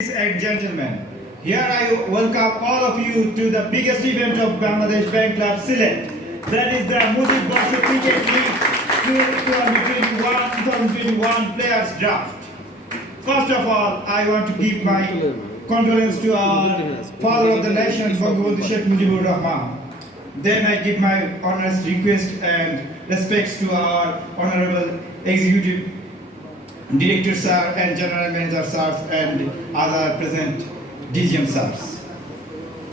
Ladies and gentlemen, here I welcome all of you to the biggest event of Bangladesh Bank Club Select. That is the Mujib Barsha Cricket League 2021 Players Draft. First of all, I want to give my condolence to our father of the nation, Bangabandhu Sheikh Mujibur Rahman. Then I give my honest request and respects to our honorable executive director sir and general manager sirs and other present DGM sirs.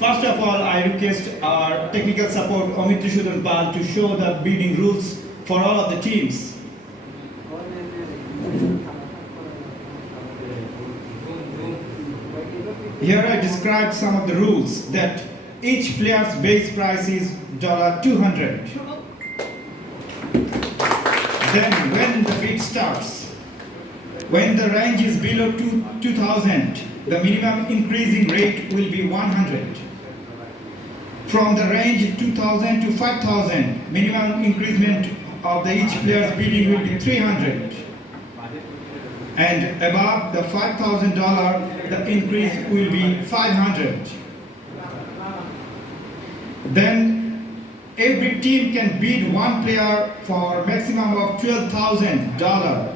First of all, I request our technical support Omitra Shudan Pal to show the bidding rules for all of the teams. Here I describe some of the rules that each player's base price is $200. Then when the bid starts, when the range is below 2,000, the minimum increasing rate will be 100. From the range 2,000 to 5,000, minimum increment of the each player's bidding will be 300. And above the $5,000, the increase will be 500. Then every team can bid one player for maximum of $12,000.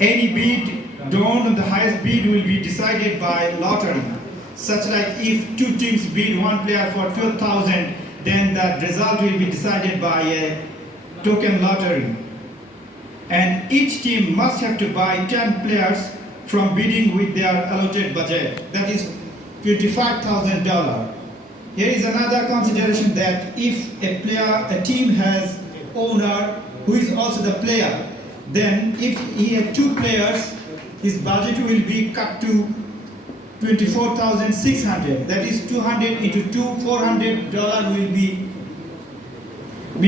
Any bid drawn on the highest bid will be decided by lottery. Such like if two teams bid one player for 12,000, then the result will be decided by a token lottery. And each team must have to buy 10 players from bidding with their allotted budget. That is $25,000. Here is another consideration that if a team has owner who is also the player, then if he had two players, his budget will be cut to $24,600. That is 200 into 2, $400 will be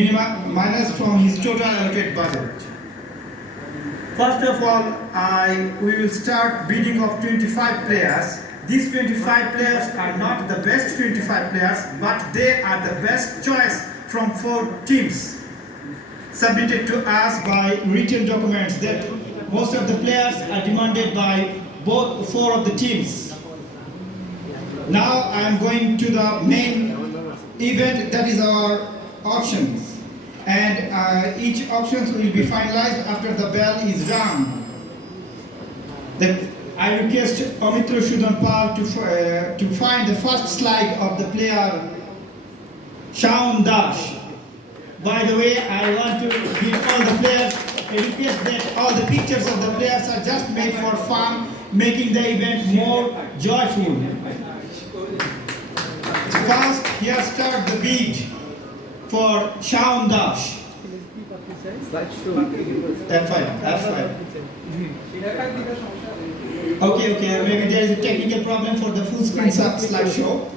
minus from his total allocated budget. First of all, we will start bidding of 25 players. These 25 players are not the best 25 players, but they are the best choice from 4 teams submitted to us by written documents that most of the players are demanded by both 4 of the teams. Now I am going to the main event, that is our auctions. And each auctions will be finalized after the bell is rung. I request Omitra Shudan Pal to find the first slide of the player Shaun Dash. By the way, I want to give all the players a request that all the pictures of the players are just made for fun, making the event more joyful. First, here start the bid for Shaun Dash. F5. Okay, maybe there is a technical problem for the full screen slideshow.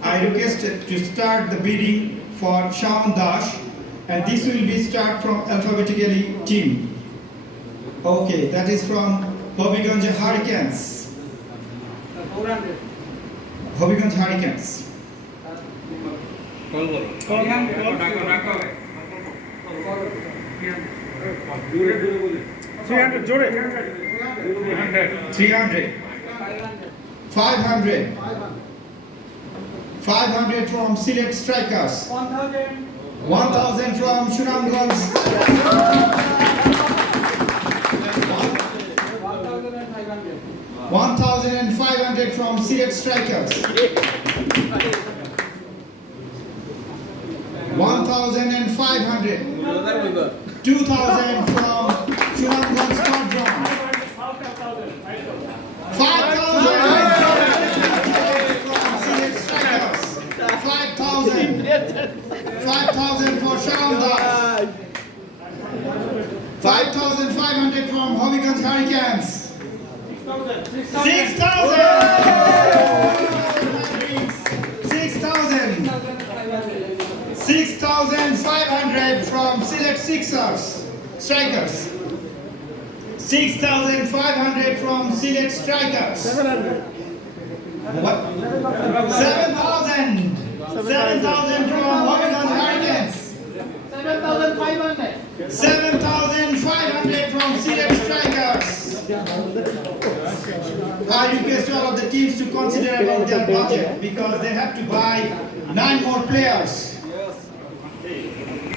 I request to start the bidding for Shaun Dash. And this will be start from alphabetically team. Okay, that is from Hobbyganj Hurricanes. Hobbyganj Hurricanes. 300. 500 from Select Strikers. 1,000 from Sunamganj. 1,500 from Select Strikers. 1,500. 2,000 from Sunamganj Squadron. 5,000 for Shaun Dash. 5,500 from Hobbyganj Hurricanes. 6,000. 6,500 from Select Strikers. 6,500 from Select Strikers. 7,000. 7,000 from Hobbyganj Hurricanes. 7,500 from Select Strikers. I request all of the teams to consider about their budget because they have to buy 9 more players.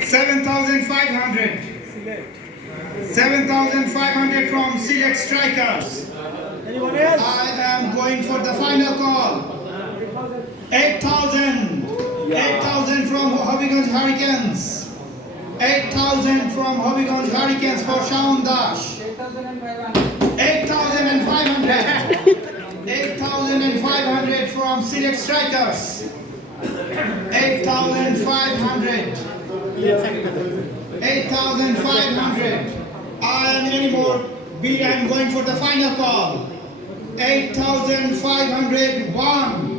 7,500. 7,500 from Select Strikers. Anyone else? I am going for the final call. 8,000. 8,000 from Hobbyganj Hurricanes. 8,000 from Hobbyganj Hurricanes for Shaun Dash. 8,500. 8,500 from Select Strikers. 8,500. 8,500. And any more bid, I am going for the final call. 8,501.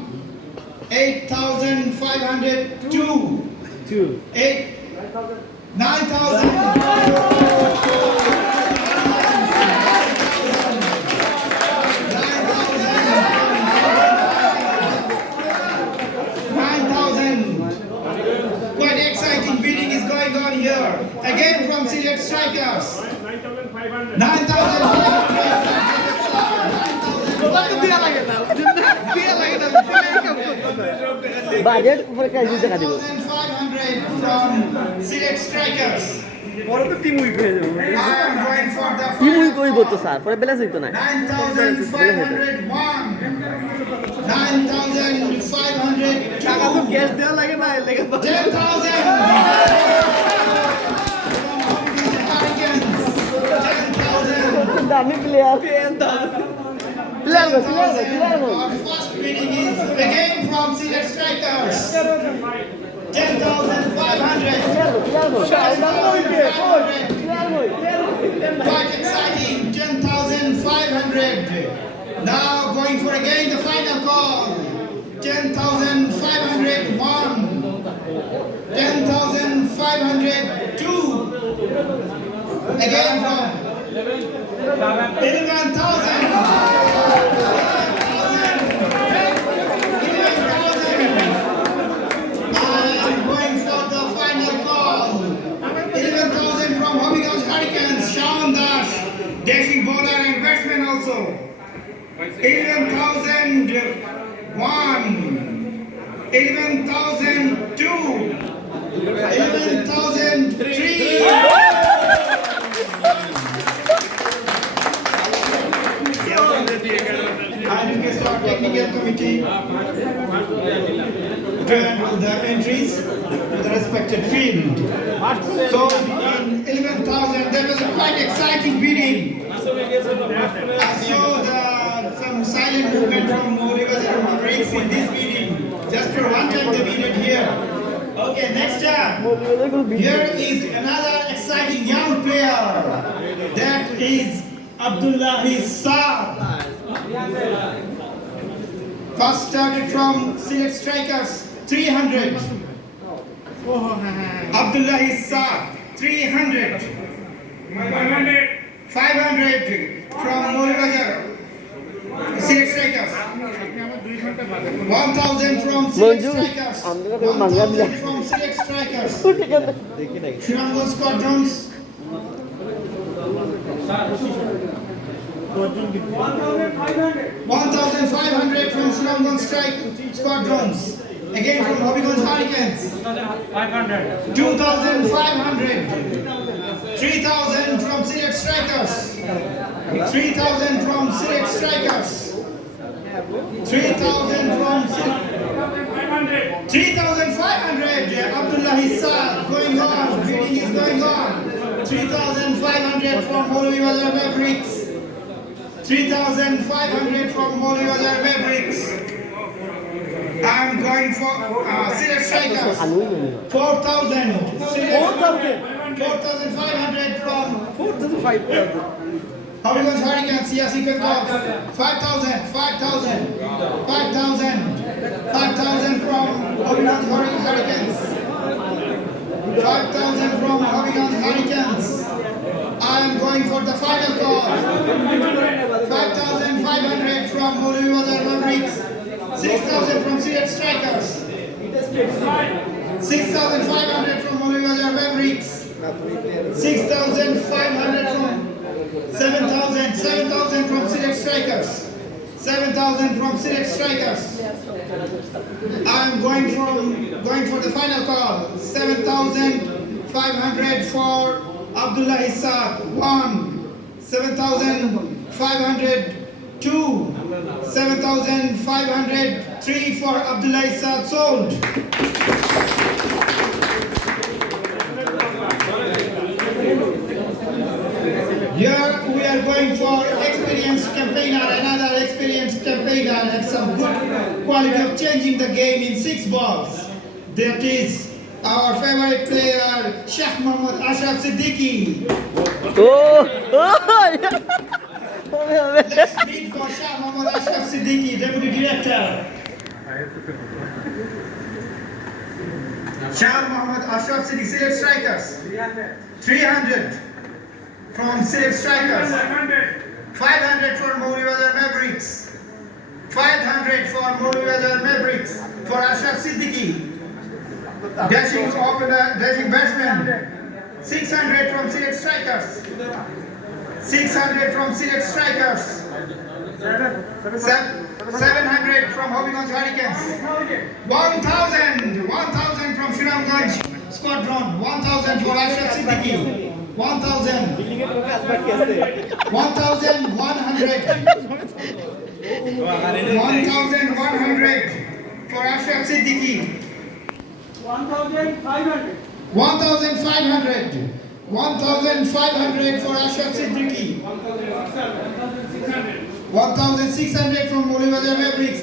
8,502. 9,000. 9,000. Quite exciting bidding is going on here. Again from Select Strikers. 9,500. Budget উপরে কাজ দিতে কাটিব 9,500 from Select Strikers. পরে তো team week হয়ে যাবে I am going for the কি মুই final কইব তো call. স্যার পরে ব্যালেন্স হইতো না 9,501. 9,500. টাকা তো ক্যাশ দেওয়া লাগে না এর লেগে তো 10,000. দামি player player go player go Our first bidding is again from Select Strikers. 10,500. Quite exciting. 10,500. Now going for again the final call. 10,501. 10,502. Again from 11,000. 11,000. I am going for the final call. 11,000 from Hobbyganj Hurricanes, Shaun Dash, dashing bowler and batsman also. 11,001. 11,002. 11,003. I request our technical committee to handle the entries to the respected field. So in 11,000, that was a quite exciting bidding. I saw some silent movement from Moribazar Mavericks in this bidding. Just for one time they bidded here. Okay, next up. Here is another exciting young player. That is Abdullahi Saad. First started from Select Strikers, 300. Abdullahi Saad, 300. 500 from Moribazar. Select Strikers. 1,000 from Select Strikers. 1,000 from Select Strikers. Shrirangan Squadrons. 1,500 from Shrirangan Squadrons. Again from Hobbyganj Hurricanes. 2,500. 3,000 from Select Strikers. 3,000 from Select Strikers. 3,000 from 3,500. Abdullahi Saad going on. Bidding is going on. 3,500 from Moribazar Mavericks. 3,500 from Moribazar Mavericks. I'm going for Select Strikers. 4,000. 4,500 from 4,500 Hobbyganj Hurricanes. Yes, you can go. 5,000. 5,000. 5,000. 5,000 from Hobbyganj Hurricanes. 5,000 from Hobbyganj Hurricanes. I am going for the final call. 5,500 from Moribazar Mavericks. 6,000 from Select Strikers. 6,500 from Moribazar Mavericks. 6,500 from 7,000. 7,000 from Select Strikers. 7,000 from Select Strikers. I'm going for the final call. 7,500 for Abdullah Issaq. 1. 7,500. 2. 7,500. 3 for Abdullah Issaq. Sold. Here we are going for experienced campaigner, another experienced campaigner and some good quality of changing the game in 6 balls. That is our favorite player, Sheikh Mohammad Ashraf Siddiqui. Oh! Let's meet for Sheikh Mohammad Ashraf Siddiqui, Deputy Director. Sheikh Mohammad Ashraf Siddiqui, Select Strikers. 300 from Select Strikers. 500 for Mawliwazar Mavericks. 500 for Mawliwazar Mavericks for Ashraf Siddiqui. Dashing opener, dashing batsman. 600 from Select Strikers. 600 from Select Strikers. 700 from Hobbyganj Hurricanes. 1,000 from Shriramganj Squadron. 1,000 for Ashraf Siddiqui. 1,000. 1,100. 1,100 for Ashraf Siddiqui. 1,500. 1,500. 1,500 for Ashraf Siddiqui. 1,600 from Mawliwazar Mavericks.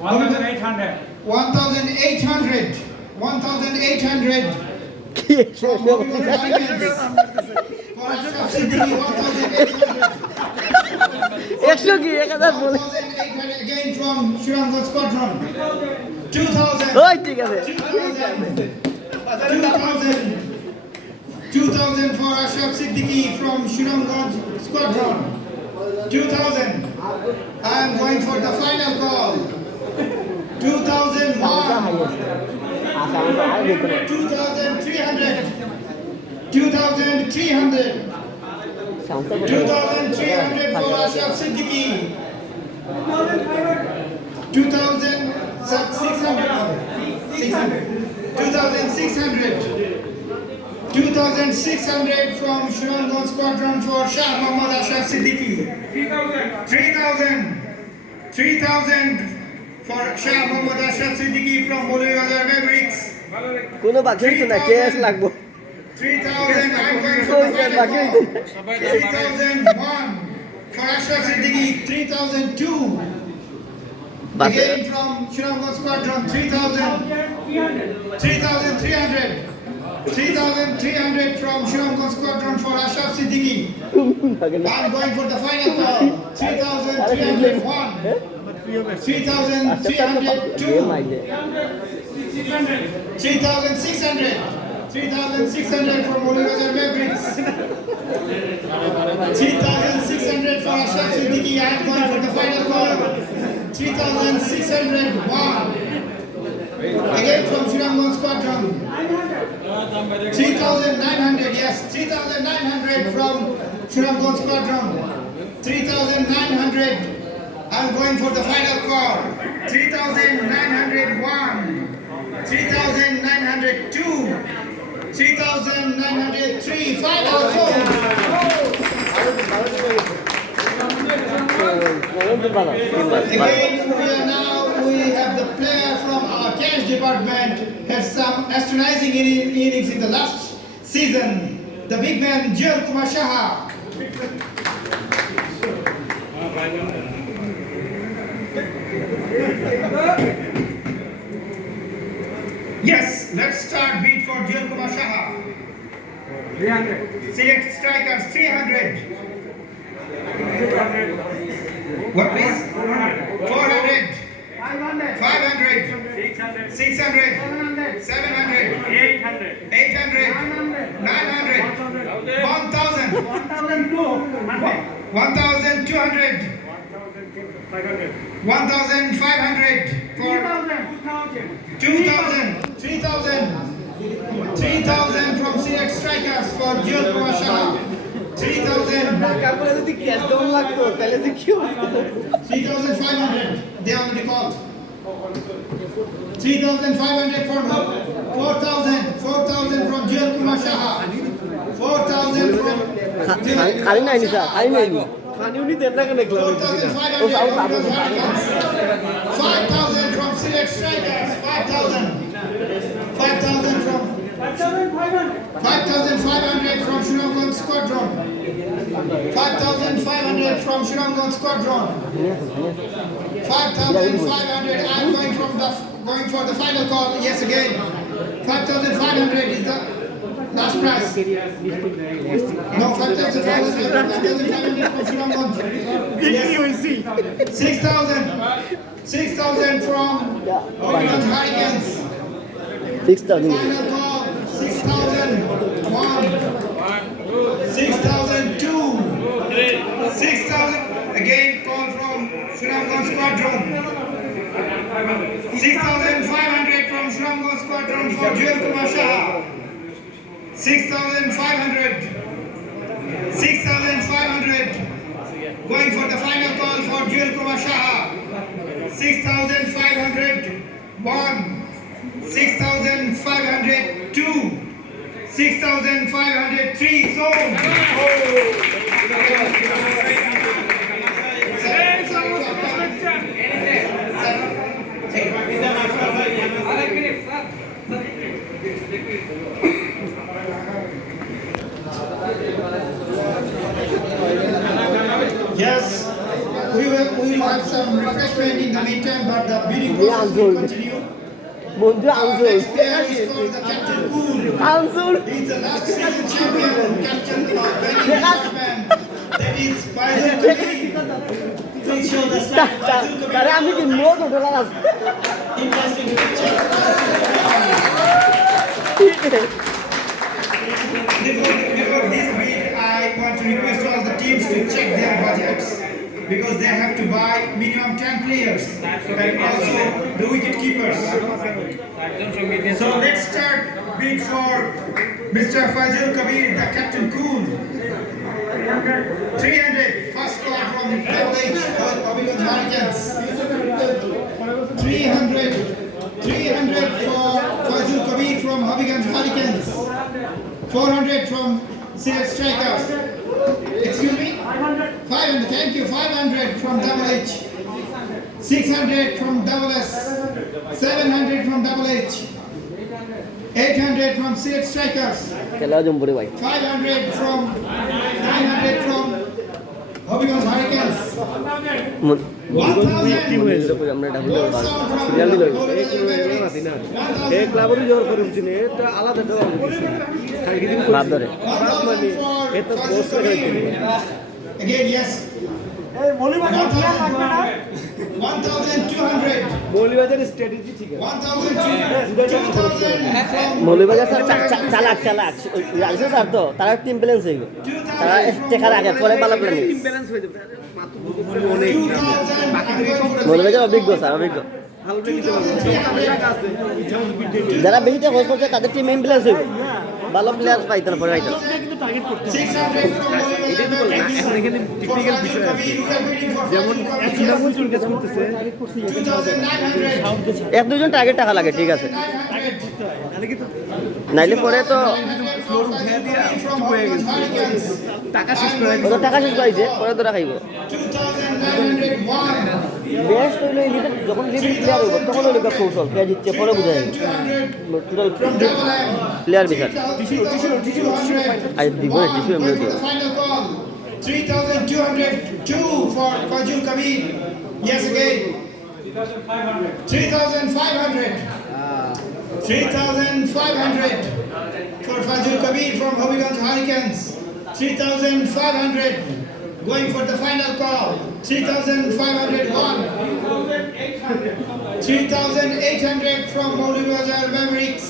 1,800. 1,800. 1,800 from Hobbyganj Hurricanes. For Ashraf Siddiqui, 1,800. 100 কি 1000 বলে 1,800 again from Shriramganj Squadron. 2,000. ওই ঠিক আছে 2,000 for Ashraf Siddiqui from Shriramganj Squadron. 2,000. I am going for the final call. 2,001. 2,300. 2,300. 2,300 for Ashraf Siddiqui. 2,600. 2,600. 2,600 from Shriramganj Squadron for Shah Mohammad Ashraf Siddiqui. 3,000. 3,000 for Shah Mohammad Ashraf Siddiqui from Mawliwazar Mavericks. কোনো বাকি হইতো না case লাগবো 3,000. I'm going for the final call. 3,001 for Ashraf Siddiqui. 3,002. বাকি Again from Shriramganj Squadron. 3,000. 3,300. 3,300 from Shriramganj Squadron for Ashraf Siddiqui. I'm going for the final call. 3,301. 3,302. 3,600. 3,600 for Mawliwazar Mavericks. 3,600 for Ashraf Siddiqui. I'm going for the final call. 3,601. Again from Shriramganj Squadron. 3,900. Yes, 3,900 from Shriramganj Squadron. 3,900. I'm going for the final call. 3,901. 3,902. 3,903. Final call. Again, we have the player from our cash department had some astonishing innings in the last season. The big man, Jal Kumar Shaha. Yes, let's start beat for Jal Kumar Shaha. 300. Select strikers 300. What please? 400. 500. 600. 700. 800. 900. 1,000. 1,200. 1,500 for 2,000. 3,000. 3,000 from Select Strikers for Jal Kumar Shaha. 3,000, তারপরে যদি cash দেওয়া লাগতো তাহলে যে কি হতো 3,500. They already called. 3,500 for 4,000 from Jewel Kumar Shaha. 4,000 from খালি নাই নিছা খালি নাই নি খানি উনি দেন না কেন ক্লাবে 5,000 from Select Strikers. 5,000 from 5,500 from Shrirangan Squadron. 5,500 from Shrirangan Squadron. 5,500. I'm going for the final call. Yes, again. 5,500 is the last price. No, 5,500 from Shrirangan. Yes. 6,000 from Orange Hurricanes. 6,000 Final call, 6,001, 6,002, 6,000, again call from Shrirangan Squadron. 6,500 from Shrirangan Squadron for Jewel Kumar Shaha. 6,500, 6,500, going for the final call for Jewel Kumar Shaha. 6,501, 6,502, 6,503. So, yes, we will have some refreshment in the meantime, but the bidding process will continue. বন্ধু Anshul Next player is called the Captain Cool. Anshul He's the last season champion, Captain Benny Batsman. That is Faisal Kabir. Please show the start. Faisal তারে আমি কি মোট উঠে গেলাম Interesting picture. Before this bid, I want to request all the teams to check their budgets because they have to buy minimum 10 players and also the wicket keepers. So let's start bid for Mr. Faisal Kabir, the Captain Cool. 300, first call from Double H, Hobbyganj Hurricanes. 300 for Faisal Kabir from Hobbyganj Hurricanes. 400 from Select Strikers. Excuse me? 500, thank you. 500 from Double H. 600 from Double S. 700 from Double H. 800 from Select Strikers. খেলা জম্বরে ভাই 500 from 900 from Hobbyganj Hurricanes. 1,000 আমরা এটা ভুলে from serial দিল এই ক্লাবের যাওয়ার পরে উঠছিনে এটা আলাদা দেওয়া হয়েছে কালকে দিন লাভ ধরে 1,000 for এটা Faisal বস Kabir. Again, yes. এই মলিবাজার খেলা লাগবে না 1,200. মলিবাজার স্ট্র্যাটেজি ঠিক আছে 1,200 from মৌলবাজার স্যার চালাক রাখছে স্যার তো তারা টিম ব্যালেন্স হয়ে গেল তারা টেকা রাখে পরে পালা প্ল্যান ইমব্যালেন্স হয়ে যাবে মাত্র দুটো করে অনেক বাকিদের কম মৌলবাজার অভিজ্ঞ স্যার অভিজ্ঞ ভালো নিতে পারবে টাকা আছে ইচ্ছা মতো বিট দিয়ে যারা বেশিটা হোস্ট করছে তাদের টিম ইমব্যালেন্স হয়ে গেল ভালো প্লেয়ার পাইতেন পরে পাইতেন কিন্তু টার্গেট করতে 600 from এটাই তো বললাম এখন এখানে টেকনিক্যাল বিষয় আছে যেমন সুনামগঞ্জ ইনভেস্ট করতেছে 2,900. এক দুজন টার্গেট টাকা লাগে ঠিক আছে 900 তাহলে কিন্তু নাইলে পরে তো ফ্লোর উঠে দিয়ে চুপ হয়ে গেছে টাকা শেষ করে ওদের টাকা শেষ পাইছে পরে তো রাখাইব 2,901. বেস্ট হইলো লিডার যখন লিডিং প্লেয়ার হইব তখন হইলো কৌশল কে জিতছে পরে বুঝা যাবে 200 total from Double M. Player বিচার 3,200. আই দিব না টিস্যু এমনি Going for the final call. 3,202 for Faisal Kabir. Yes, again. 3,500. 3,500 for Faisal Kabir from Hobbyganj Hurricanes. 3,500. Going for the final call. 3,501. 3,800 from Maulibajar Mavericks.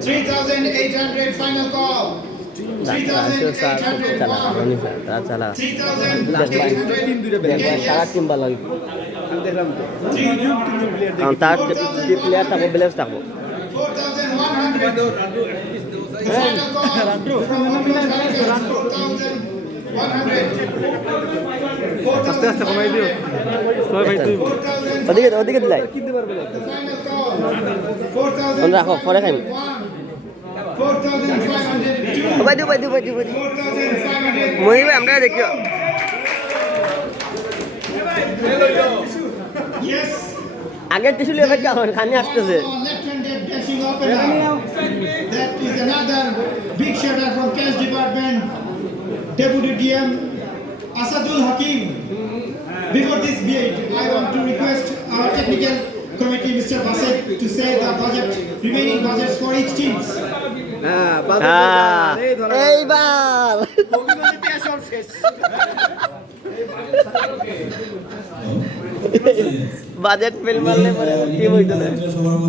3,800 final call. চালা 3,801. তারা চালা 3,800. তারা team ভালো আমি দেখলাম তো কারণ তার প্লেয়ার থাকবো ব্যালেন্স থাকবো 4,100. The final call from Hobbyganj Hurricanes. 4,000. আস্তে আস্তে কমাই দিও সবাই ভাই তুই ওদিকে ওদিকে দিলাই কিনতে পারবে না রাখো পরে খাইম ভাই দিও ভাই দিও ভাই দিও মই ভাই আমরা দেখিও Yes. আগের টিস্যু লিয়ে ভাই কেমন খানি আসতেছে Left-handed dashing opener. That is another big shotter from Cash Department. Deputy DM Asadul Hakim. Before this bid, I want to request our technical committee, Mr. Bassett, to say the budget, remaining budgets for each team. হ্যাঁ এইবার budget fail মারলে পরে কি হইতো না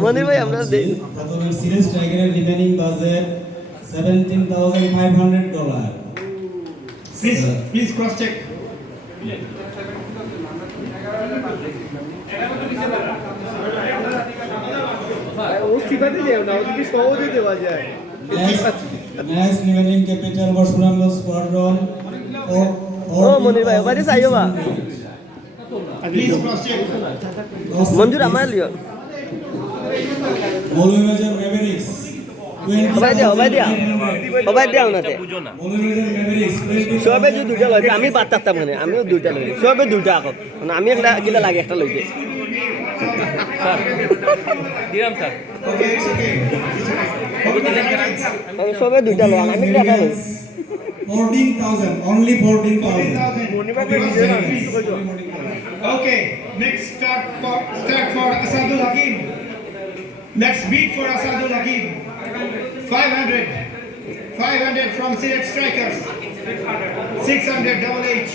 মনির ভাই আমরা দেই প্রথমে সিরিজ স্ট্রাইকারের remaining budget $17,500 Please cross check. ও সিবাতে যাও না ওদিকে সহজে দেওয়া যায় next remaining capital Barcelona squadron ও মনির ভাই বাড়ি যাইও বা Please cross check. মঞ্জুর আমার লিও Molumezer Mavericks ভাই দিয়া ভাই দিয়া ওনাতে Molumezer Mavericks সবে যদি দুইটা লই আমি বাদ থাকতাম মানে আমিও দুইটা লই সবে দুইটা আকো মানে আমি একটা কিলা লাগে একটা লইতে দিলাম স্যার Okay, it's okay. আমি সবে দুইটা লই আমি একটা লই 14,000 only 14,000 Okay, next start for Asadul Hakim. Let's beat for Asadul Hakim. 500 from Select Strikers. 600 double H.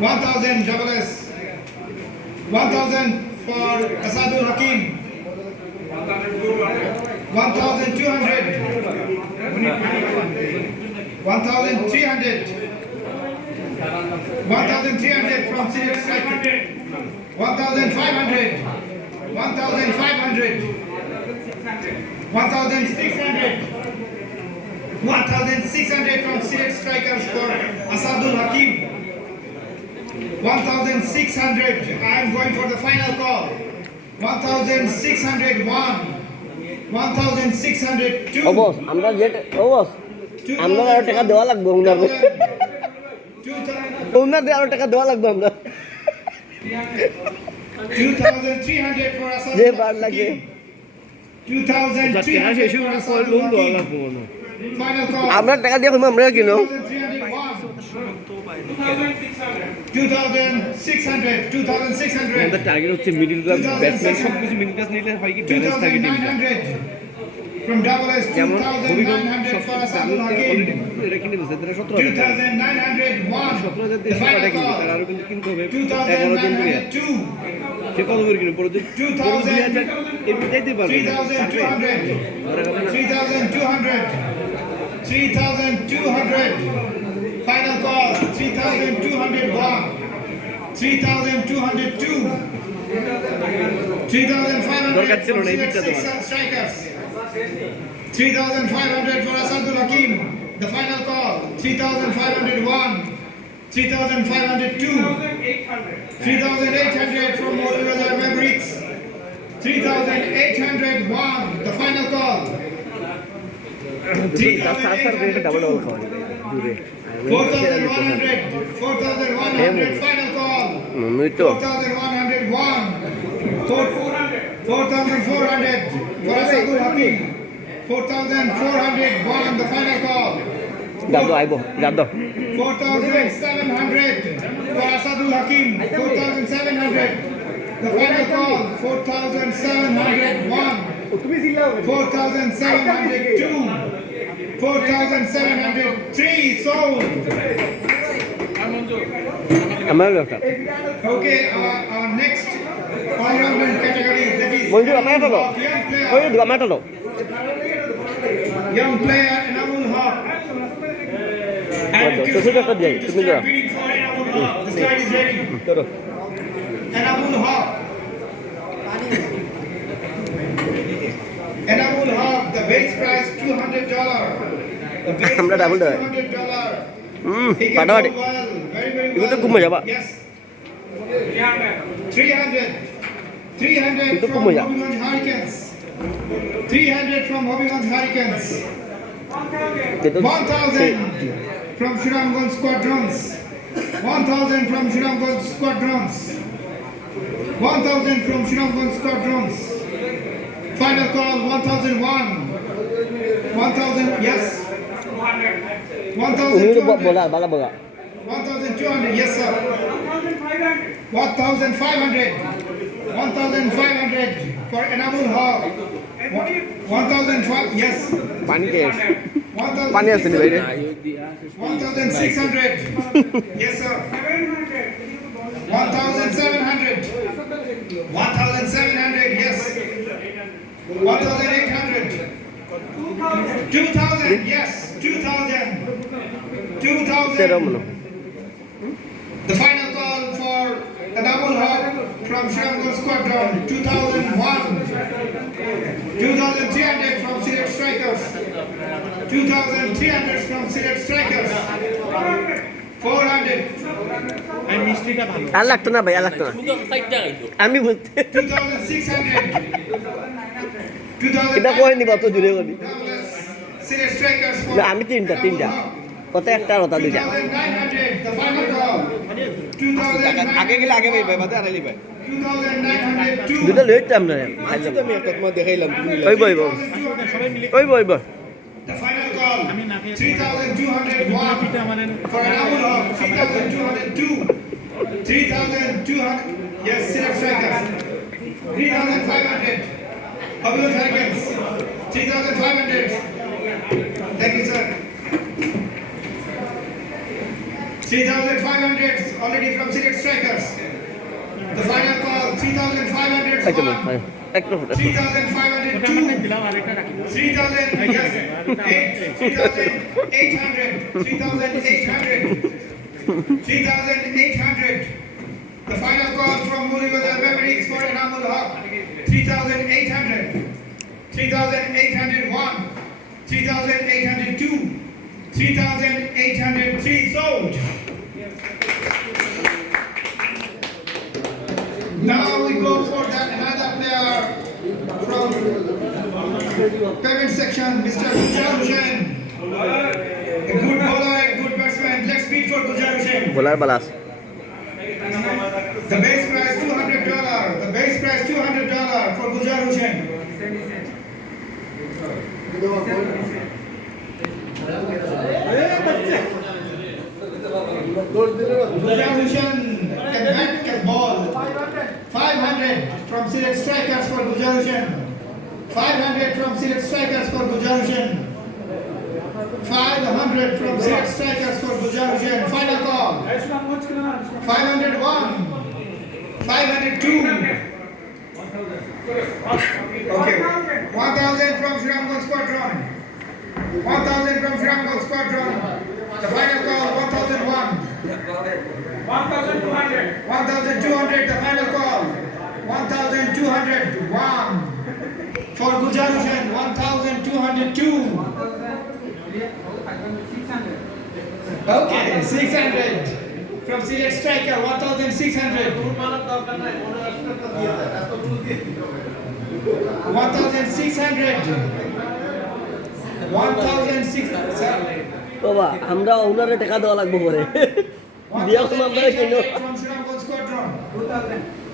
1,000 double S. 1,000 for Asadul Hakim. 1,200. 1,300. 1,300 from Select Strikers. 1,500. 1,500. 1,600. 1,600 from Select Strikers for Asadul Hakim. 1,600. I am going for the final call. 1,601. 1,602. ও বস আমরা যেটা ও বস আমরা আরো টাকা দেওয়া লাগবে ওনার 2,000. ওনার আরো টাকা দেওয়া লাগবে আমরা 2,300 for Asadul যে বার লাগে Hakim. 2,300 for Asadul Hakim. Final call. আমরা টাকা দিয়ে কইবো আমরা কিনো 2,600. 2,600. আমাদের টার্গেট হচ্ছে মিডল ক্লাস ব্যাটসম্যান সবকিছু মিডল ক্লাস নিলে হয় কি ব্যালেন্স থাকে টিমটা 2,900 from Double S. যেমন হবিগঞ্জ 2,900 for আমি Asadul অলরেডি Hakim. এটা কিনে দিয়েছে এটা 17,000 2,901. 17,000 The দিয়ে টাকা final কিনবে call. তার আরো কিন্তু কিনতে হবে 11 দিন করে 2,902. সে কত করে কিনবে পরে 2,000 এমনি যাইতে পারবে 3,200. 3,200. 3,200. Final call. 3,201. 3,202. 3,500 দরকার ছিল from না এই Select বিটটা তোমার Strikers. 3,500 for Asadul Hakim. The final call. 3,501. 3,502. 3,800 from Molumezer Mavericks. 3,801. The final call. তার সাথে সাথে ডাবল ডাবল খাওয়া দূরে 4,100. 4,100. Final call. মুই তো 4,101. 4,400 for Asadul Hakim. 4,401. The final call. যাবো আইবো যাবো 4,700 for Asadul Hakim. 4,700. The final call. 4,701. 4,702. 4,703. Sold. আমার ব্যবসা Okay, our next all-rounder category, that is মঞ্জুর আমার তো young ওই player, আমার তো young player Enamul Haq. ছোট একটা দিই তুমি যাও Bidding for Enamul Haq. The slide is ready. করো Enamul Haq. Enamul Haq, the base price $200. The base আমরা price double Dev. $200. He can ফাটাফাটি go well, very, very এগুলো তো well. খুব মজা বা Yes. 300. 300 Itu from pun mojak. Hobbyganj Hurricanes. 300 from Hobbyganj Hurricanes. itu 1,000 from Shriramganj Squadrons. 1,000 from Shriramganj Squadrons. 1,000 from Shriramganj Squadrons. Final call 1,001. 1,000, yes. ini itu 1,200. bola bala bola 1,200, yes sir. 1,500. 1,500 for Enamul Hall. 1,500, yes. পানি কে 1,000. পানি আছে নি বাইরে 1,600. Yes sir. 1,700. 1,700, yes. 1,800. 2,000, yes. 2,000. তেরো 2,000. মনে The final call for the double hop from Shriramganj Squadron, 2001. 2,300 from Select Strikers. 2,300 from Select Strikers. 400. আর লাগতো না ভাই আর লাগতো না আমি বলতে 2,600. এটা কই নিবা তো জুড়ে করি Select Strikers for না, আমি তিনটা কত একটা আর ওটা দুইটা 2,900. The final call. 2,900. আগে গেলে আগে ভাই বাদে আড়াইলি ভাই 2,902. দুটো লইতাম না আজকে তো আমি একটা তোমার দেখাইলাম তুমি ওই বই বই 2,200. ওই বই বই The final call, 3,201 for an Amul Hawk, 3,202, 3,200, yes, Select Strikers, 3,500, Hobbyganj Hurricanes, 3,500, thank you sir, 3,500 already from Select Strikers, the final call, 3,500 একদম one, একদম 3,502, 3,000, yes, 3,800, 3,800, 3,800. The final call from Mulligajar Mavericks for Enamul Haq, 3,800, 3,801, 3,802, 3,803 sold. Now we go for that another player from payment section, Mr. Gujar Hussain. A good bowler, a good batsman. Let's beat for Gujar Hussain. বলার বালাস The base price $200. The base price $200 for Gujar Hussain. Gujar Hussain can bat, can ball. 500 from Select Strikers for Gujar Hussain. 500 from Select Strikers for Gujar Hussain. 500 from Select Strikers for Gujar Hussain. Final call. 501. 502. Okay. 1,000 from Shriramganj Squadron. 1,000 from Shriramganj Squadron. The final call 1,001. 1,200. The final call 1,201 for Gujar Hussain. 1,202. Okay, 600 from Select Striker. 1,600. 1,600. 1,600. বাবা আমরা ওনারে টাকা দেওয়া লাগবে পরে দিয়া কোনো আমরা কিনো 1,800 from Shriramganj Squadron.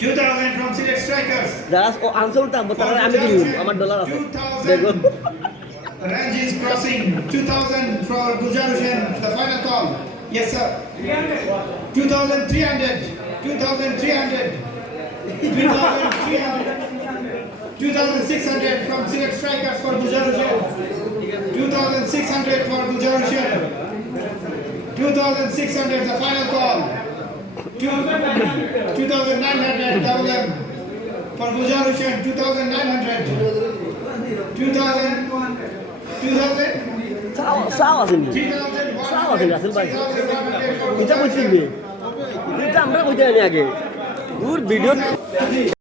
2,000 from Select Strikers. যারা আনসার থাকবো তারা আমি দিই আমার ডলার আছে দেখো The range is crossing 2,000 for Gujar Hussain. The final call. Yes, sir. 2,300. 2,300. 2,300. 2,600 from Select Strikers for Gujar Hussain. 2,600 for Gujar Hussain. 2,600. The final call. 2,900 double M for Gujar Hussain. 2,900. 2,000. 2,000. Sao আছে নি 3,100. Sao আছে রাসেল ভাই 3,100 for এটা Gujar কইছিস Hussain. এটা আমরা কইতে আগে দূর ভিডিও